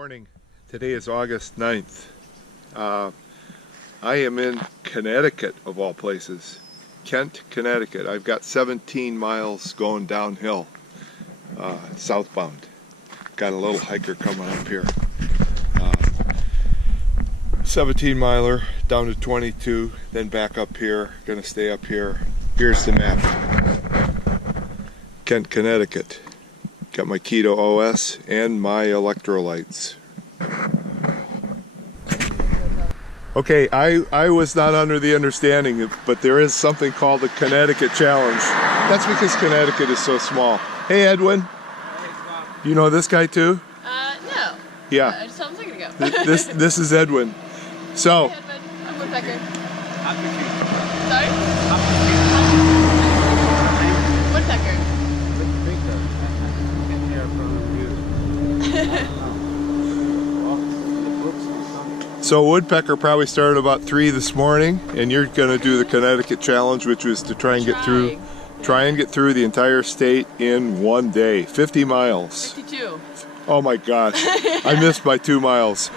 morning. Today is August 9th. I am in Connecticut, of all places. Kent, Connecticut. I've got 17 miles going downhill, southbound. Got a little hiker coming up here. 17 miler down to 22, then back up here. Gonna stay up here. Here's the map. Kent, Connecticut. Got my Keto OS and my electrolytes. Okay, I was not under the understanding, but there is something called the Connecticut Challenge. That's because Connecticut is so small. Hey, Edwin. You know this guy too? No. Yeah. I just told him a second ago. This is Edwin. So. Hey, Edwin. I'm Woodpecker. Sorry? Woodpecker. So Woodpecker probably started about 3 this morning, and you're going to do the Connecticut Challenge, which was to try and get through the entire state in one day, 50 miles. 52. Oh my gosh, I missed by 2 miles.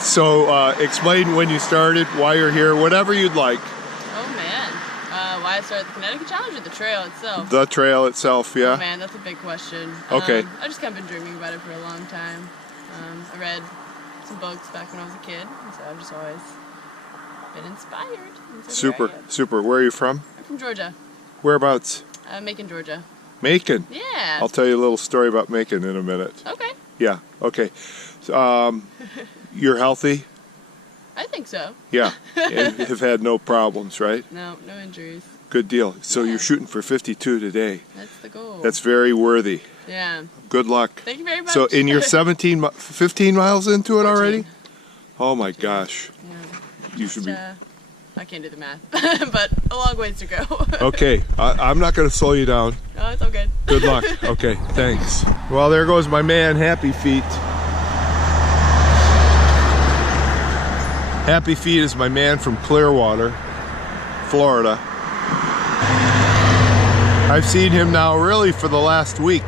So explain when you started, why you're here, whatever you'd like. Oh man, why I started the Connecticut Challenge or the trail itself? The trail itself, yeah. Oh man, that's a big question. Okay. I just kind of been dreaming about it for a long time. I read some books back when I was a kid, and so I've just always been inspired. Super, super. Where are you from? I'm from Georgia. Whereabouts? Macon, Georgia. Macon? Yeah. I'll tell you a little story about Macon in a minute. Okay. Yeah, okay. You're healthy? I think so. Yeah, and have had no problems, right? No injuries. Good deal. So Yeah. You're shooting for 52 today. That's the goal. That's very worthy. Yeah. Good luck. Thank you very much. So in your 15 miles into it 14. already? Oh my gosh. Yeah. You should be. I can't do the math, but a long ways to go. Okay, I'm not going to slow you down. Oh, it's all good. Good luck. Okay, thanks. Well, there goes my man, Happy Feet. Happy Feet is my man from Clearwater, Florida. I've seen him now really for the last week.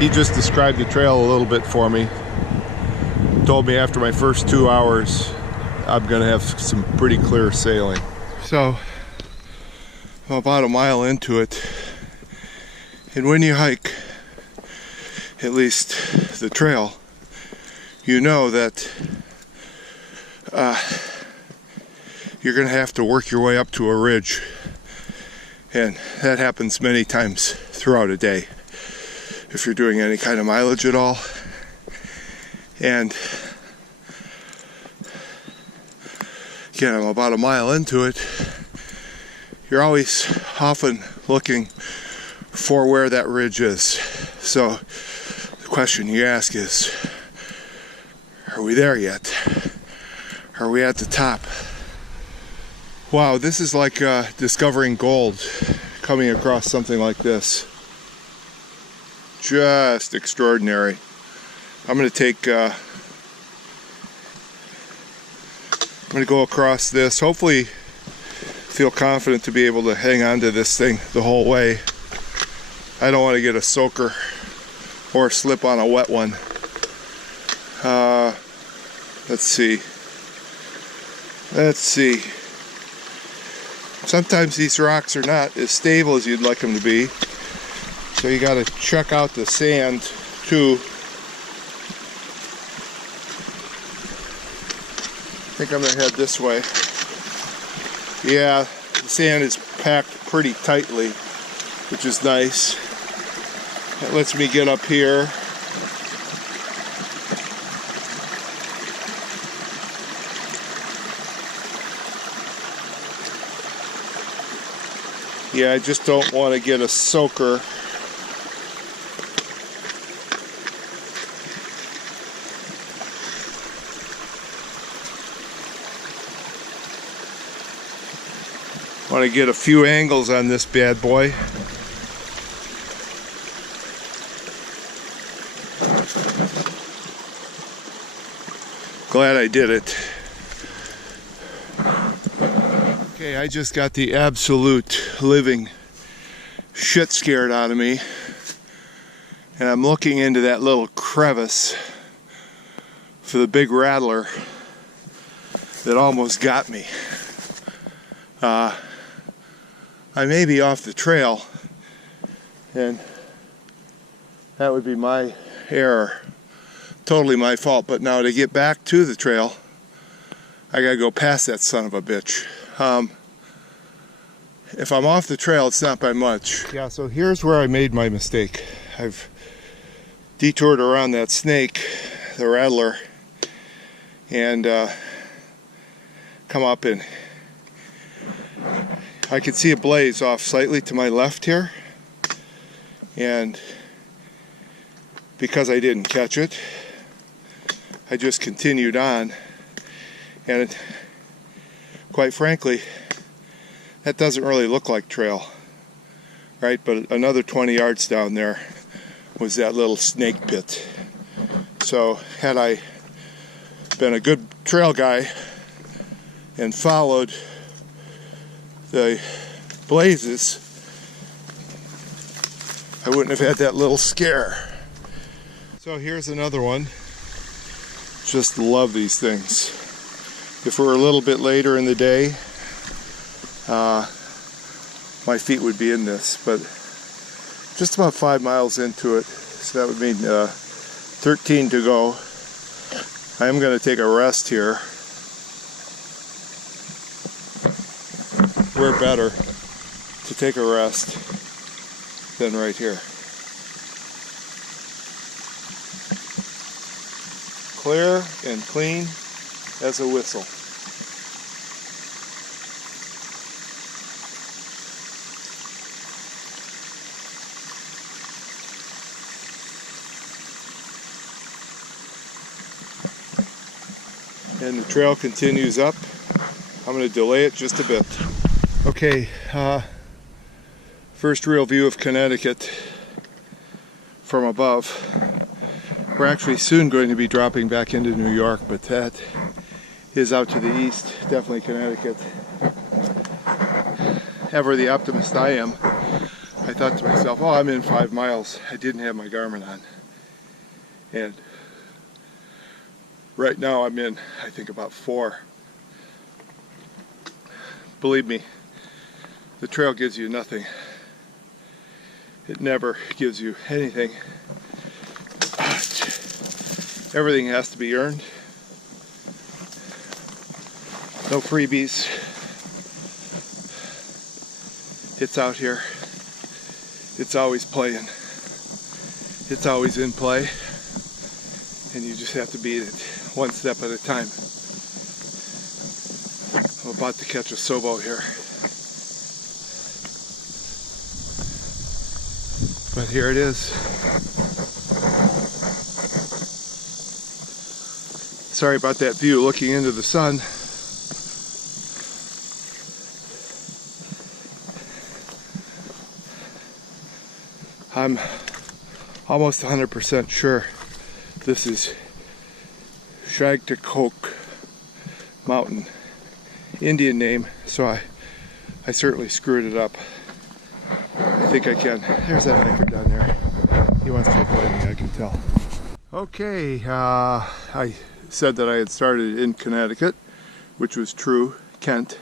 He just described the trail a little bit for me. Told me after my first 2 hours, I'm gonna have some pretty clear sailing. So, I'm about a mile into it. And when you hike, at least the trail, you know that you're gonna have to work your way up to a ridge. And that happens many times throughout a day if you're doing any kind of mileage at all. And again, I'm about a mile into it. You're always often looking for where that ridge is. So the question you ask is, are we there yet? Are we at the top? Wow, this is like discovering gold coming across something like this. Just extraordinary. I'm going to take, I'm going to go across this. Hopefully feel confident to be able to hang on to this thing the whole way. I don't want to get a soaker or slip on a wet one. Let's see. Sometimes these rocks are not as stable as you'd like them to be. So you got to check out the sand too. I think I'm going to head this way. Yeah, the sand is packed pretty tightly, which is nice. That lets me get up here. Yeah, I just don't want to get a soaker. Want to get a few angles on this bad boy. Glad I did it. Okay, I just got the absolute living shit scared out of me And I'm looking into that little crevice for the big rattler that almost got me. I may be off the trail, and that would be my error. Totally my fault. But now to get back to the trail, I gotta go past that son of a bitch. If I'm off the trail, it's not by much. Yeah, so here's where I made my mistake. I've detoured around that snake, the rattler, and come up, and I could see a blaze off slightly to my left here, and because I didn't catch it, I just continued on, and quite frankly, that doesn't really look like trail, right? But another 20 yards down there was that little snake pit. So had I been a good trail guy and followed the blazes, I wouldn't have had that little scare. So here's another one. Just love these things. If we're a little bit later in the day, my feet would be in this, but just about 5 miles into it, so that would mean 13 to go. I am going to take a rest here. Where better to take a rest than right here. Clear and clean as a whistle. And the trail continues up. I'm going to delay it just a bit. Okay, first real view of Connecticut from above. We're actually soon going to be dropping back into New York, but that is out to the east, definitely Connecticut. Ever the optimist I am, I thought to myself, oh, I'm in 5 miles. I didn't have my Garmin on. And right now I'm in, I think, about 4. Believe me, the trail gives you nothing. It never gives you anything. Everything has to be earned. No freebies. It's out here. It's always playing. It's always in play. And you just have to beat it one step at a time. I'm about to catch a sobo here. But here it is. Sorry about that view looking into the sun. I'm almost 100% sure this is Shagtakok Mountain. Indian name, so I certainly screwed it up. I think I can. There's that hiker down there. He wants to avoid me, I can tell. Okay, I said that I had started in Connecticut, which was true, Kent.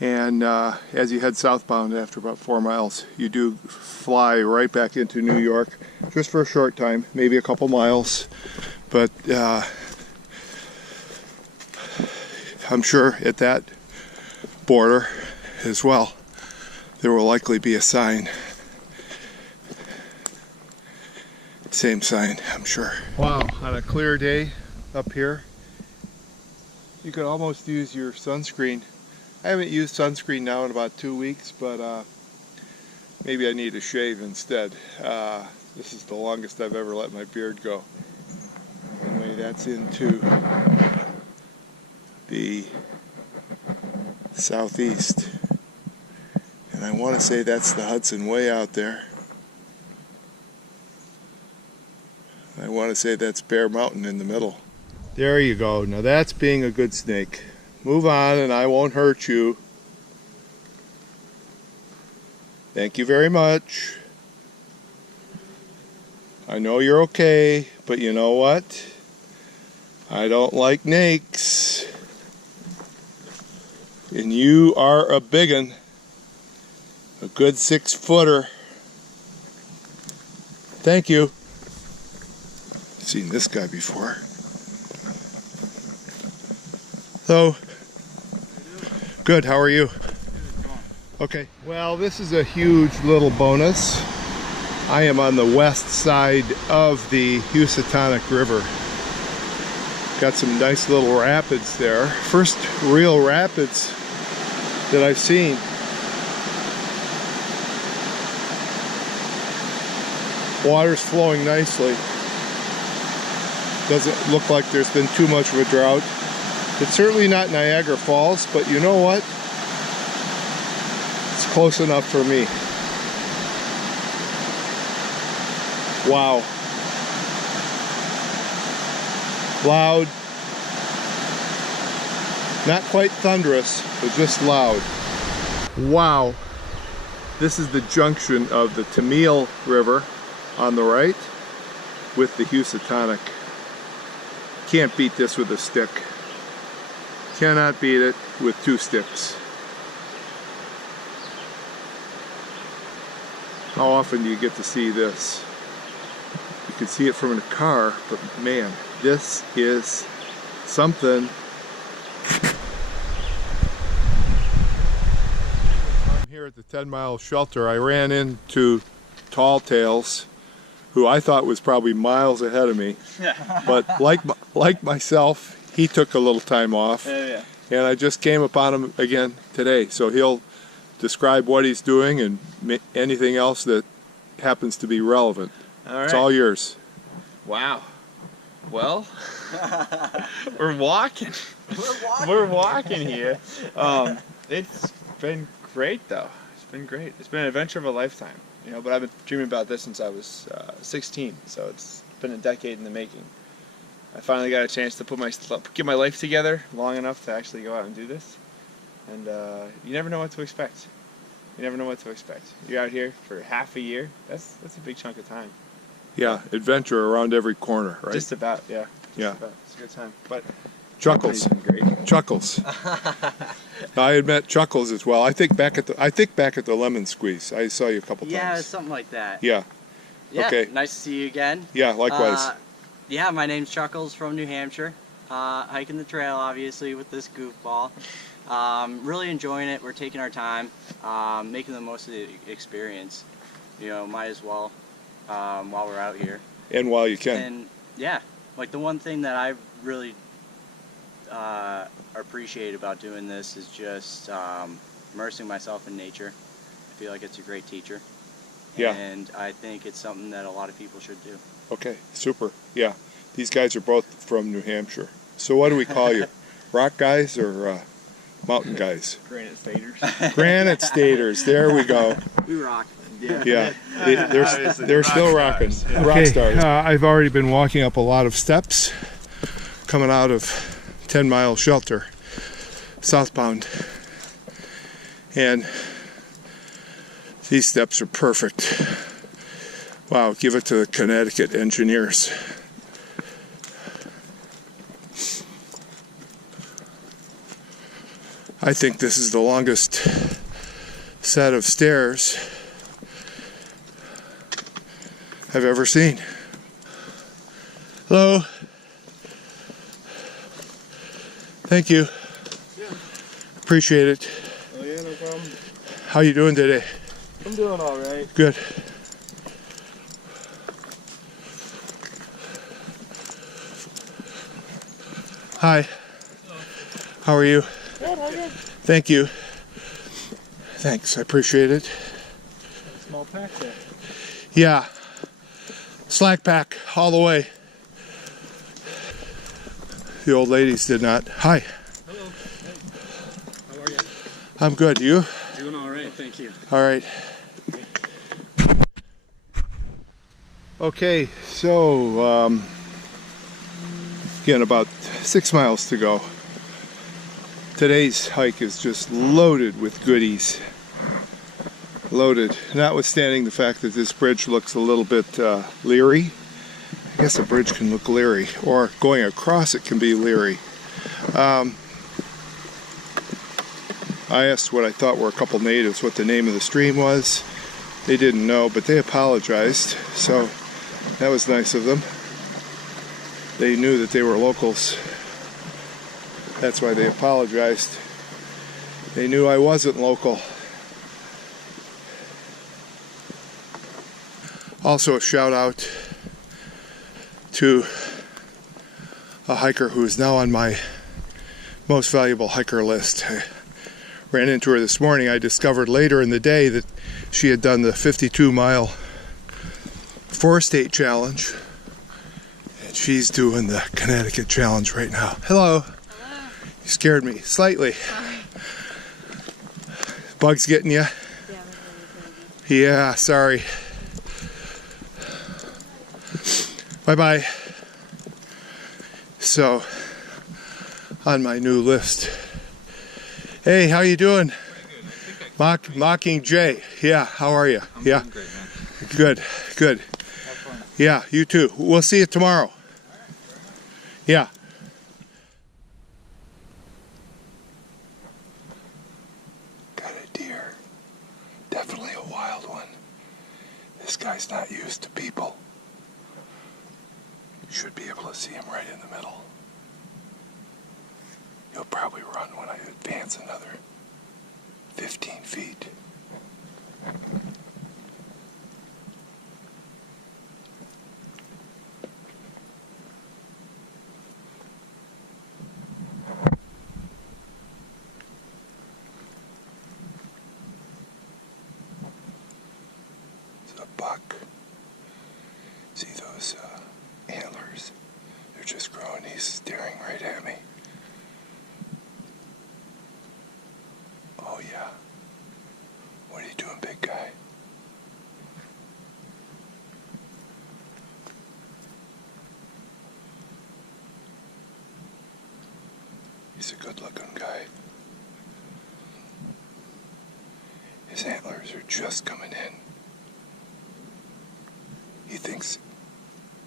And as you head southbound after about 4 miles, you do fly right back into New York, just for a short time, maybe a couple miles. But I'm sure at that border as well, there will likely be a sign. Same sign, I'm sure. Wow, on a clear day up here, you could almost use your sunscreen. I haven't used sunscreen now in about 2 weeks, but maybe I need a shave instead. This is the longest I've ever let my beard go. Anyway, that's into the southeast. And I want to say that's the Hudson way out there. I want to say that's Bear Mountain in the middle. There you go. Now that's being a good snake. Move on and I won't hurt you. Thank you very much. I know you're okay, but you know what? I don't like snakes. And you are a biggin. A good 6-footer. Thank you. Seen this guy before. Hello. Good, how are you? Okay. Well, this is a huge little bonus. I am on the west side of the Housatonic River. Got some nice little rapids there. First real rapids that I've seen. Water's flowing nicely. Doesn't look like there's been too much of a drought. It's certainly not Niagara Falls, but you know what? It's close enough for me. Wow. Loud. Not quite thunderous, but just loud. Wow. This is the junction of the Tamil River on the right with the Housatonic. Can't beat this with a stick. Cannot beat it with 2 sticks. How often do you get to see this? You can see it from a car, but man, this is something. I'm here at the 10-mile shelter. I ran into Tall Tales, who I thought was probably miles ahead of me. But like myself, he took a little time off. And I just came upon him again today. So he'll describe what he's doing and anything else that happens to be relevant. All right. It's all yours. Wow. Well, we're walking. We're walking here. It's been great though. It's been great. It's been an adventure of a lifetime. You know, but I've been dreaming about this since I was 16, so it's been a decade in the making. I finally got a chance to get my life together long enough to actually go out and do this, and you never know what to expect. You never know what to expect. You're out here for half a year. That's a big chunk of time. Yeah, adventure around every corner, right? Just about, yeah. Yeah. About. It's a good time. But Chuckles. Great. Chuckles. I had met Chuckles as well. I think back at the Lemon Squeeze. I saw you a couple times. Yeah, something like that. Yeah. Yeah. Okay. Nice to see you again. Yeah, likewise. Yeah, my name's Chuckles from New Hampshire. Hiking the trail, obviously, with this goofball. Really enjoying it. We're taking our time, making the most of the experience. You know, might as well while we're out here. And while you can. And yeah, like the one thing that I really appreciate about doing this is just immersing myself in nature. I feel like it's a great teacher. Yeah. And I think it's something that a lot of people should do. Okay, super. Yeah, these guys are both from New Hampshire. So what do we call you? Rock guys or mountain guys? Granite staters. Granite staters. There we go. We rock. Yeah. They're still rocking. Rock stars. I've already been walking up a lot of steps coming out of 10-mile shelter southbound, and these steps are perfect. Wow, give it to the Connecticut engineers. I think this is the longest set of stairs I've ever seen. Hello. Thank you. Yeah. Appreciate it. Oh yeah, no problem. How you doing today? I'm doing all right. Good. Hi. Hello. How are you? Good, how are you? Thank you. Thanks, I appreciate it. Small pack there. Yeah. Slack pack all the way. The old ladies did not. Hi. Hello. Hey. How are you? I'm good. You? Doing all right, thank you. All right. Okay, so again, about 6 miles to go. Today's hike is just loaded with goodies. loaded, notwithstanding the fact that this bridge looks a little bit leery. I guess a bridge can look leery, or going across it can be leery. I asked what I thought were a couple natives what the name of the stream was. They didn't know, but they apologized, so that was nice of them. They knew that they were locals. That's why they apologized. They knew I wasn't local. Also a shout out to a hiker who is now on my most valuable hiker list. I ran into her this morning. I discovered later in the day that she had done the 52-mile 4-state challenge, and she's doing the Connecticut challenge right now. Hello. Hello. You scared me slightly. Bugs getting you? Yeah, sorry. Bye-bye. So, on my new list. Hey, how you doing? Mocking Jay. Yeah, how are you? I'm yeah. doing great, man. Good, good. Have fun. Yeah, you too. We'll see you tomorrow. Yeah. Got a deer. Definitely a wild one. This guy's not used to people. Should be able to see him right in the middle. He'll probably run when I advance another 15 feet. It's a buck. See those antlers? They're just growing. He's staring right at me. Oh yeah. What are you doing, big guy? He's a good-looking guy. His antlers are just coming in.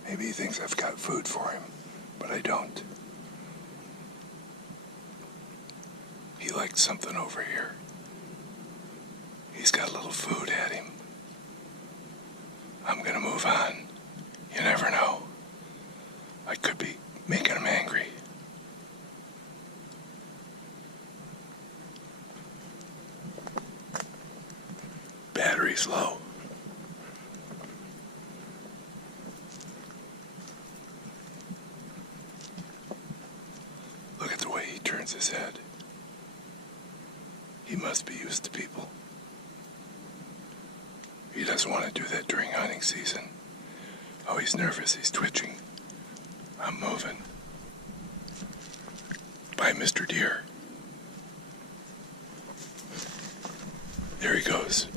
Maybe he thinks I've got food for him, but I don't. He likes something over here. He's got a little food at him. I'm gonna move on. You never know. I could be making him angry. Battery's low. Look at the way he turns his head. He must be used to people. He doesn't want to do that during hunting season. Oh, he's nervous. He's twitching. I'm moving. Bye, Mr. Deer. There he goes.